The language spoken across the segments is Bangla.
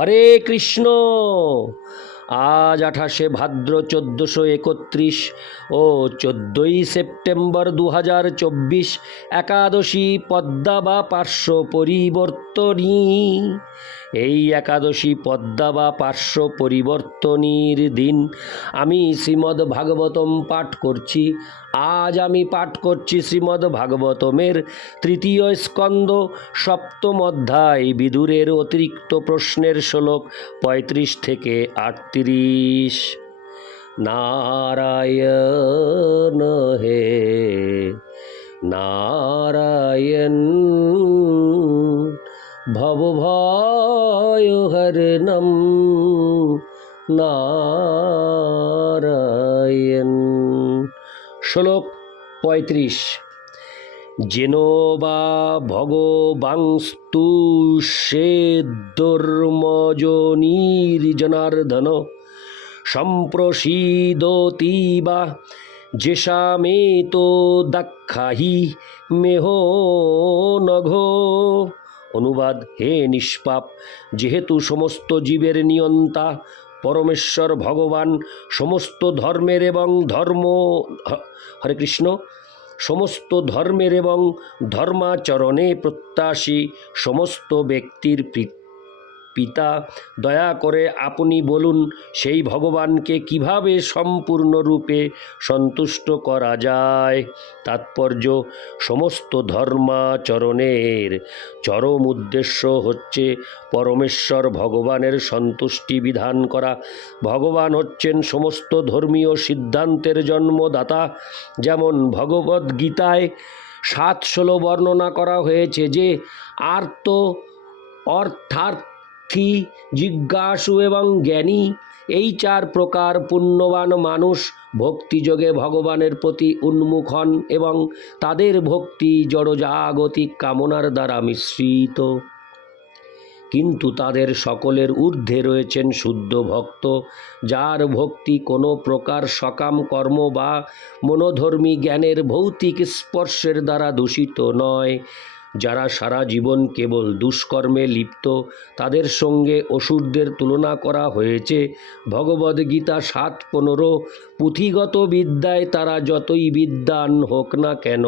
হরে কৃষ্ণ। আজ আঠাশে ভাদ্র চোদ্দোশো একত্রিশ ও চোদ্দোই সেপ্টেম্বর দু হাজার চব্বিশ একাদশী পদ্মা বা পার্শ্ব পরিবর্তনী। এই একাদশী পদ্মা বা পার্শ্ব পরিবর্তনীর দিন আমি শ্রীমদ্ ভাগবতম পাঠ করছি। আজ আমি পাঠ করছি শ্রীমদ্ ভাগবতমের তৃতীয় স্কন্দ, সপ্তম অধ্যায়, বিদুরের অতিরিক্ত প্রশ্নের শ্লোক পঁয়ত্রিশ থেকে আটত্রিশ নারায়ণ হে নারায়ণ ভবভয় হরণম নারায়ণ। শ্লোক পঁয়ত্রিশ। যেন ভগবাংস্তু সে জনার্দন। সম্প্রসীদতি বা তো দাক্ষাহি মেহ নঘ। অনুবাদ, হে নিষ্পাপ, যেহেতু সমস্ত জীবের নিয়ন্তা, পরমেশ্বর ভগবান সমস্ত ধর্মের এবং ধর্ম হরে কৃষ্ণ। সমস্ত ধর্মের এবং ধর্মাচরণে প্রত্যাশী সমস্ত ব্যক্তির পিতা, দয়া করে আপনি বলুন, সেই ভগবানকে কীভাবে সম্পূর্ণরূপে সন্তুষ্ট করা যায়? তাৎপর্য, সমস্ত ধর্মাচরণের চরম উদ্দেশ্য হচ্ছে পরমেশ্বর ভগবানের সন্তুষ্টি বিধান করা। ভগবান হচ্ছেন সমস্ত ধর্মীয় সিদ্ধান্তের জন্মদাতা। যেমন ভগবদ্গীতায় সাত ষোলো বর্ণনা করা হয়েছে যে, আর্ত অর্থার্থী জিজ্ঞাসু এবং জ্ঞানী, এই চার প্রকার পুণ্যবান মানুষ ভক্তিযোগে ভগবানের প্রতি উন্মুখ হন এবং তাদের ভক্তি জড়জাগতিক কামনার দ্বারা মিশ্রিত। কিন্তু তাদের সকলের ঊর্ধ্বে রয়েছেন শুদ্ধ ভক্ত, যার ভক্তি কোনো প্রকার সকাম কর্ম বা মনোধর্মী জ্ঞানের ভৌতিক স্পর্শের দ্বারা দূষিত নয়। যারা সারা জীবন কেবল দুষ্কর্মে লিপ্ত, তাদের সঙ্গে অসুরদের তুলনা করা হয়েছে। ভগবদ্গীতা সাত পনেরো, পুঁথিগত বিদ্যায় তারা যতই বিদ্বান হোক না কেন,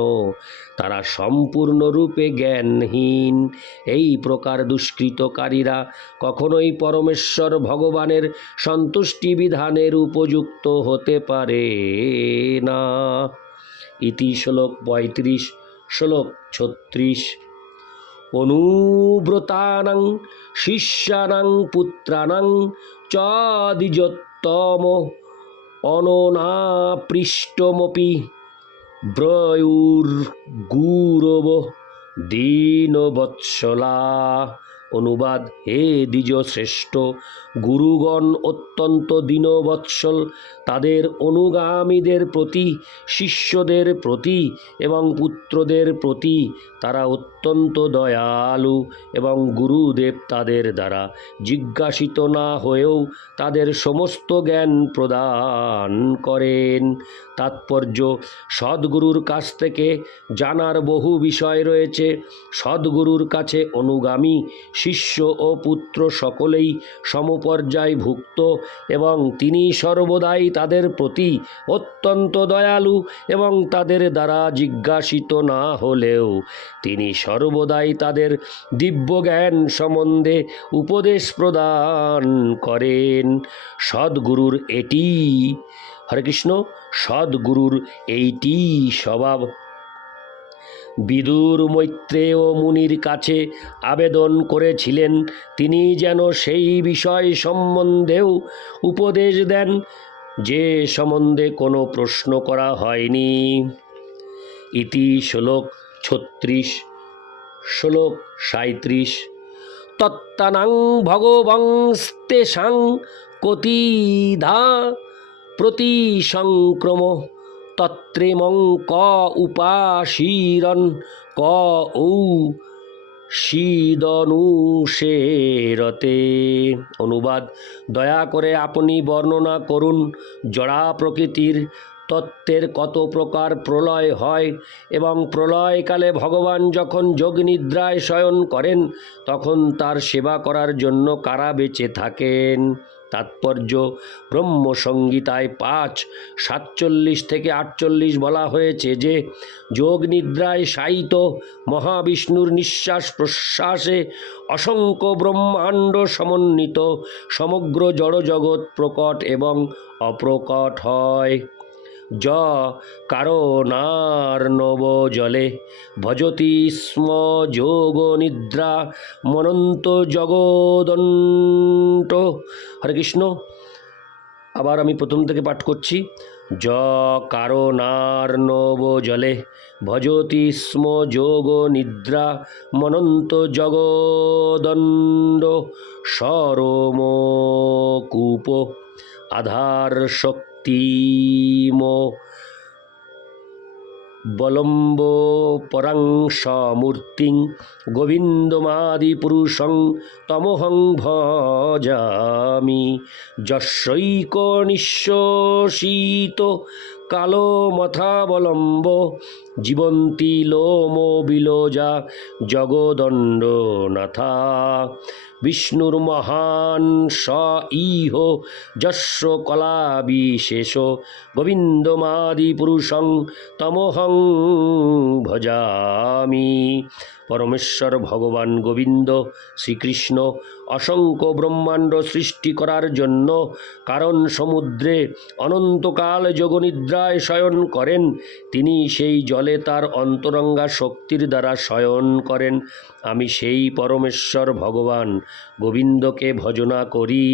তারা সম্পূর্ণরূপে জ্ঞানহীন। এই প্রকার দুষ্কৃতকারীরা কখনোই পরমেশ্বর ভগবানের সন্তুষ্টি বিধানের উপযুক্ত হতে পারে না। ইতি শ্লোক পঁয়ত্রিশ শ্লোক ছত্রিশ। অনুব্রতানাং শিষ্যানাং পুত্রানাং চিজত্তম অননাপৃষ্টমপি ব্রয়ুর্গুরব দীনবৎসলা। অনুবাদ, হে দ্বিজ শ্রেষ্ঠ গুরুগণ অত্যন্ত দীনবৎসল, তাদের অনুগামীদের প্রতি, শিষ্যদের প্রতি এবং পুত্রদের প্রতি তারা অত্যন্ত দয়ালু এবং গুরুদেব তাদের দ্বারা। জিজ্ঞাসিত না হয়েও তাদের সমস্ত জ্ঞান প্রদান করেন। তাৎপর্য, সদ্গুরুর কাছ থেকে জানার বহু বিষয় রয়েছে। সদ্গুরুর কাছে অনুগামী শিষ্য ও পুত্র সকলেই সমপর্যায়ভুক্ত এবং তিনি সর্বদাই তাদের প্রতি অত্যন্ত দয়ালু এবং তাদের দ্বারা জিজ্ঞাসিত না হলেও তিনি সর্বদাই তাদের দিব্য জ্ঞান সম্বন্ধে উপদেশ প্রদান করেন। সদ্গুরুর এটি, হরে কৃষ্ণ, সদ্গুরুর এইটি স্বভাব। বিদুর মৈত্রেয় মুনির কাছে আবেদন করেছিলেন, তিনি যেন সেই বিষয় সম্বন্ধেও উপদেশ দেন, যে সম্বন্ধে কোনো প্রশ্ন করা হয়নি। ইতি শ্লোক ছত্রিশ, শ্লোক সাঁত্রিশ তত্তানাং ভগবংস্তেষাং কতিধা প্রতি প্রতিসংক্রম। তত্রেমং ক উপাশীরন ক ঔ শীদনুশেরতে অনুবাদ, দয়া করে আপনি বর্ণনা করুন জড়া প্রকৃতির তত্ত্বের কত প্রকার প্রলয় হয় এবং প্রলয়কালে ভগবান যখন যোগনিদ্রায় শয়ন করেন, তখন তার সেবা করার জন্য কারা বেঁচে থাকেন? তাৎপর্য ব্রহ্মসংগীতায় পাঁচ, সাতচল্লিশ থেকে আটচল্লিশ বলা হয়েছে যে যোগ নিদ্রায় শায়িত মহাবিষ্ণুর নিঃশ্বাস প্রশ্বাসে অসংখ্য ব্রহ্মাণ্ড সমন্বিত সমগ্র জড়জগৎ প্রকট এবং অপ্রকট হয়। য কারণার্ণব জলে। ভজতি স্ম যোগ নিদ্রা, মনন্ত জগদন্ত। হরে কৃষ্ণ। আবার আমি প্রথম থেকে পাঠ করছি। য কারণার্ণব জলে। ভজতি স্ম যোগ নিদ্রা, মনন্ত জগদণ্ড সরম কূপ। আধার শক্তিম বলম্ব পরাং সমূর্তিং গোবিন্দমাদিপুরুষং তমহং ভজামি। যশৈক নিঃশ্বসিত কালমথাবলম্ব জীবন্তী লোম বিলোজা জগদণ্ড নাথা বিষ্ণুর মহান স ইহ যস্য কলা বিশেষ গোবিন্দমাদিপুরুষং তমহং ভজামি। পরমেশ্বর ভগবান গোবিন্দ শ্রীকৃষ্ণ অসংখ্য ব্রহ্মাণ্ড সৃষ্টি করার জন্য কারণ সমুদ্রে অনন্তকাল যোগনিদ্রায় শয়ন করেন। তিনি সেই জলে তার অন্তরঙ্গা শক্তির দ্বারা শয়ন করেন আমি সেই পরমেশ্বর ভগবান গোবিন্দকে ভজনা করি।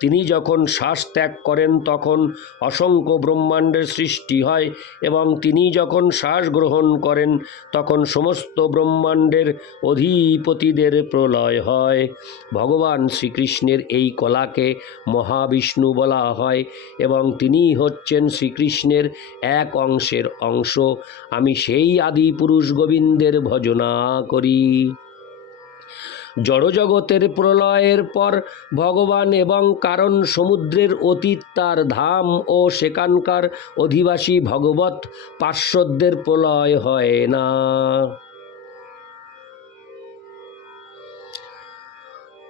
তিনি যখন শ্বাস ত্যাগ করেন, তখন অসংখ্য ব্রহ্মাণ্ডের সৃষ্টি হয় এবং তিনি যখন শ্বাস গ্রহণ করেন, তখন সমস্ত ব্রহ্মাণ্ডের অধিপতিদের প্রলয় হয়। ভগবান শ্রীকৃষ্ণের এই কলাকে মহাবিষ্ণু বলা হয় এবং তিনি হচ্ছেন শ্রীকৃষ্ণের এক অংশের অংশ। আমি সেই আদি পুরুষ গোবিন্দের ভজনা করি। জড়জগতের প্রলয়ের পর ভগবান এবং কারণ সমুদ্রের অতীত তার ধাম ও সেখানকার অধিবাসী ভগবত পার্শ্বদের প্রলয় হয় না।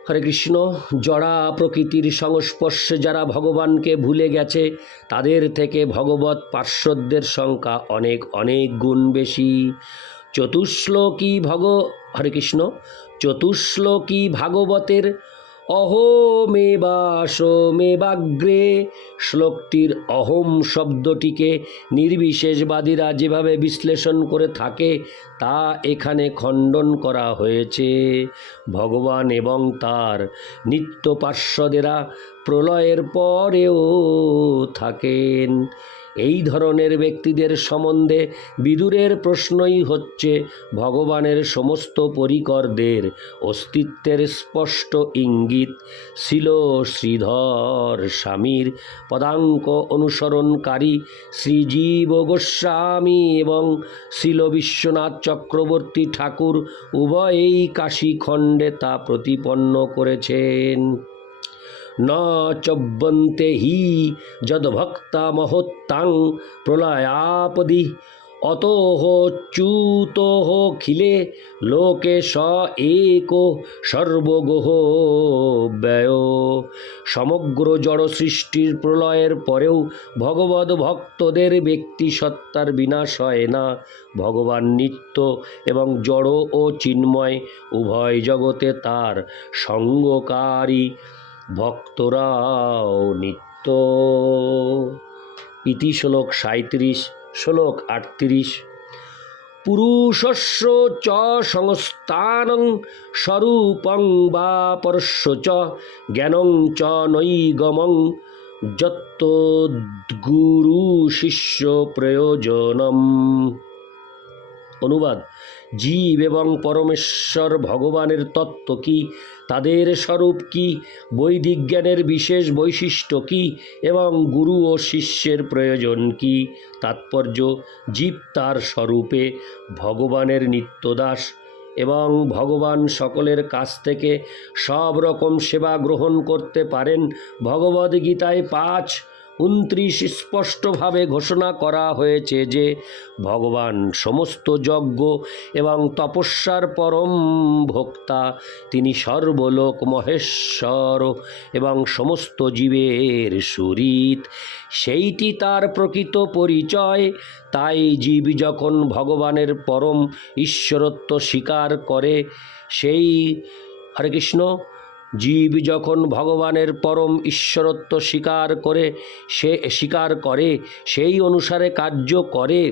হরে কৃষ্ণ, জড়া প্রকৃতির সংস্পর্শে যারা ভগবানকে ভুলে গেছে, তাদের থেকে ভগবত পার্শ্বদের সংখ্যা অনেক অনেক গুণ বেশি। চতুশ্লোকী ভগ হরে কৃষ্ণ। চতুশ্লোকী ভাগবতের অহমেবাস মেবাগ্রে শ্লোকটির অহম শব্দটিকে নির্বিশেষবাদীরা যেভাবে বিশ্লেষণ করে থাকে, তা এখানে খণ্ডন করা হয়েছে। ভগবান এবং তার নিত্য পার্শ্বদেরা প্রলয়ের পরেও থাকেন। এই ধরনের ব্যক্তিদের সম্বন্ধে বিদুরের প্রশ্নই হচ্ছে ভগবানের সমস্ত পরিকরদের অস্তিত্বের স্পষ্ট ইঙ্গিত। ছিল শ্রীধর স্বামীর পদাঙ্ক অনুসরণকারী শ্রীজীব গোস্বামী এবং শিল বিশ্বনাথ চক্রবর্তী ঠাকুর উভয়েই কাশীখণ্ডে তা প্রতিপন্ন করেছেন। ন চব্বন্তে হি যদ্ভক্তা মহত্তাং প্রলয়াপদি অতোহ চ্যুতোহ খিলে লোকে স এক সর্বগোহ ব্যয় সমগ্র জড় সৃষ্টির প্রলয়ের পরেও ভগবত ভক্তদের ব্যক্তি সত্তার বিনাশ হয় না। ভগবান নিত্য এবং জড় ও চিন্ময়, উভয় জগতে তার সঙ্গকারী। ভক্তরাও নিত্য। ইতি শ্লোক সাঁত্রিশ শ্লোক আটত্রিশ। পুরুষস্য চ সংস্থানং স্বরূপং বা পরস্য চ জ্ঞানং চ নৈগমং যত্ত গুরু শিষ্য প্রয়োজনম। অনুবাদ। জীব এবং পরমেশ্বর ভগবানের তত্ত্ব কি? তাদের স্বরূপ কি? বৈদিক জ্ঞানের বিশেষ বৈশিষ্ট্য কি? এবং গুরু ও শিষ্যের প্রয়োজন কি? তাৎপর্য, জীব তার স্বরূপে ভগবানের নিত্যদাস এবং ভগবান সকলের কাছ থেকে সব রকম সেবা গ্রহণ করতে পারেন ভগবদ্গীতায় পাঁচ উনত্রিশ স্পষ্টভাবে ঘোষণা করা হয়েছে যে ভগবান সমস্ত যজ্ঞ এবং তপস্যার পরম ভোক্তা, তিনি সর্বলোক মহেশ্বর এবং সমস্ত জীবের সুরিত। সেইটি তার প্রকৃত পরিচয়। তাই জীব যখন ভগবানের পরম ঈশ্বরত্ব স্বীকার করে, সেই হরে কৃষ্ণ জীব যখন ভগবানের পরম ঈশ্বরত্ব স্বীকার করে সে স্বীকার করে সেই অনুসারে কার্য করে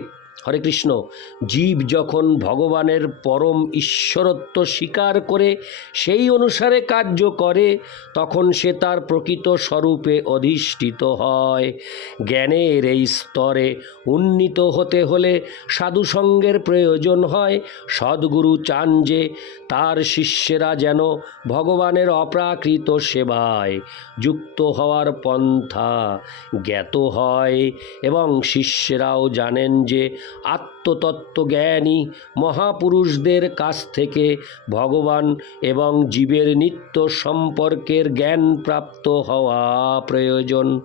হরে কৃষ্ণ। জীব যখন ভগবানের পরম ঈশ্বরত্ব স্বীকার করে সেই অনুসারে কার্য করে, তখন সে তার প্রকৃত স্বরূপে অধিষ্ঠিত হয়। জ্ঞানের এই স্তরে উন্নীত হতে হলে সাধুসঙ্গের প্রয়োজন হয়। সদ্গুরু চান যে তার শিষ্যেরা যেন ভগবানের অপ্রাকৃত সেবায় যুক্ত হওয়ার পন্থা জ্ঞাত হয় এবং শিষ্যেরাও জানেন যে আত্মতত্ত্ব জ্ঞানী মহাপুরুষদের কাছ থেকে ভগবান এবং জীবের নিত্য সম্পর্কের জ্ঞান প্রাপ্ত হওয়া প্রয়োজন।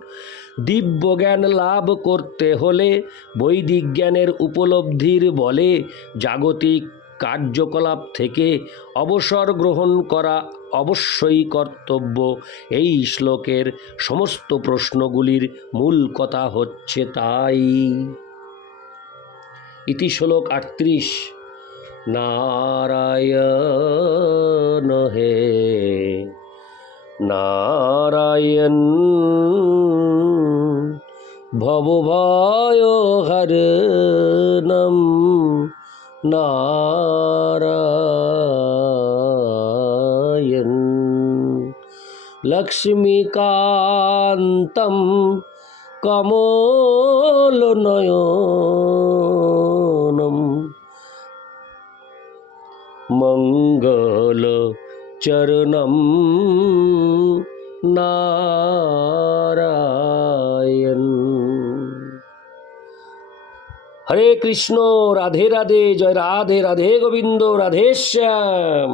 দিব্য জ্ঞান লাভ করতে হলে বৈদিক জ্ঞানের উপলব্ধির বলে জাগতিক কার্যকলাপ থেকে অবসর গ্রহণ করা অবশ্যই কর্তব্য। এই শ্লোকের সমস্ত প্রশ্নগুলির মূল কথা হচ্ছে তাই। ইতি শ্লোক আটত্রিশ। নারায়ণ হে নারায়ণ ভবভয় হরণম নারায়ণ। লক্ষ্মীকান্তম কমলনয়নম মঙ্গল চরণম নারায়ণ হরে কৃষ্ণ রাধে রাধে জয় রাধে রাধে গোবিন্দ রাধে শ্যাম